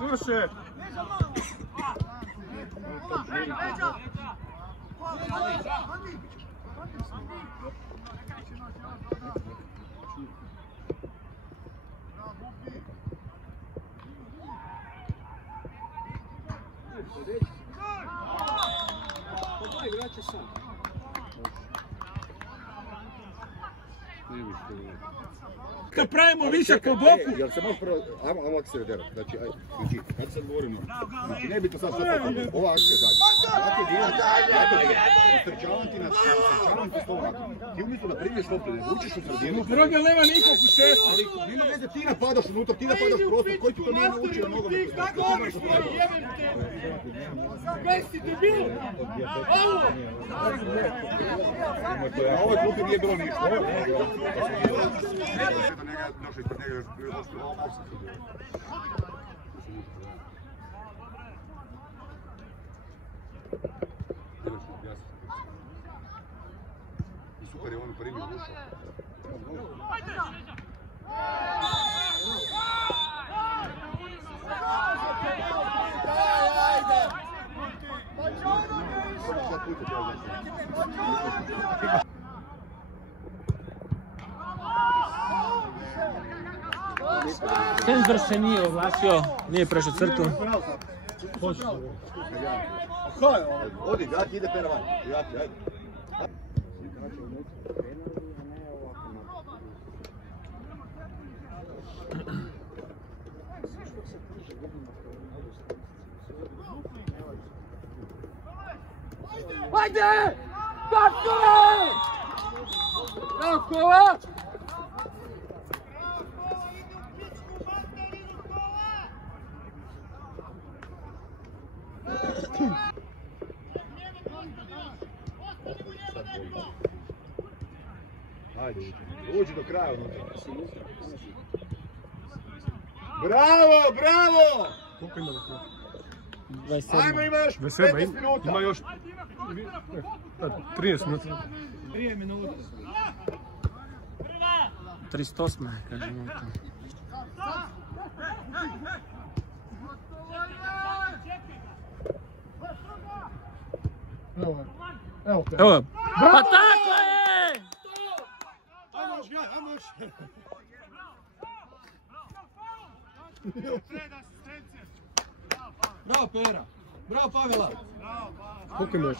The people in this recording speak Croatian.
Može! Kad pravimo višak po boku... Jel se može prvo... Ajmo akcije djela. Znači, kad sad govorimo... Znači, ne biti sad što sad... Ova akcija znači. Jako djela. Ustrčavam ti na... Ustrčavam ti s tom akcijom. Ti umjesto da primješ loptu, da učiš u sredinu... Droga nema nikog u šestu. Ali nema veze, ti napadaš unutra, ti napadaš prostor. Koji ti to nije naučio na nogom? Ti kako oviš tvoj, jebim te! Kaj si debil? Ovo! Na ovoj klupi nije bilo ništa. Došli ispred njega još i super je on primio ušao. Senzor se nije oglasio, nije prešao crtu. Odi, Gaki ide pera van. Gaki, ajde. Ajde! Tako! Tako! Ajde, uđi do kraja unutra. Bravo, bravo! Koliko ima da 27. Ajmo, ima još 15 minuta. Ima još 30 minuta. 3 minuta. 38. kažemo to. Evo te. Evo, pa tako je! Ajmo još, ajmo još. Bravo Pera. Bravo Pavela. Koliko ima još?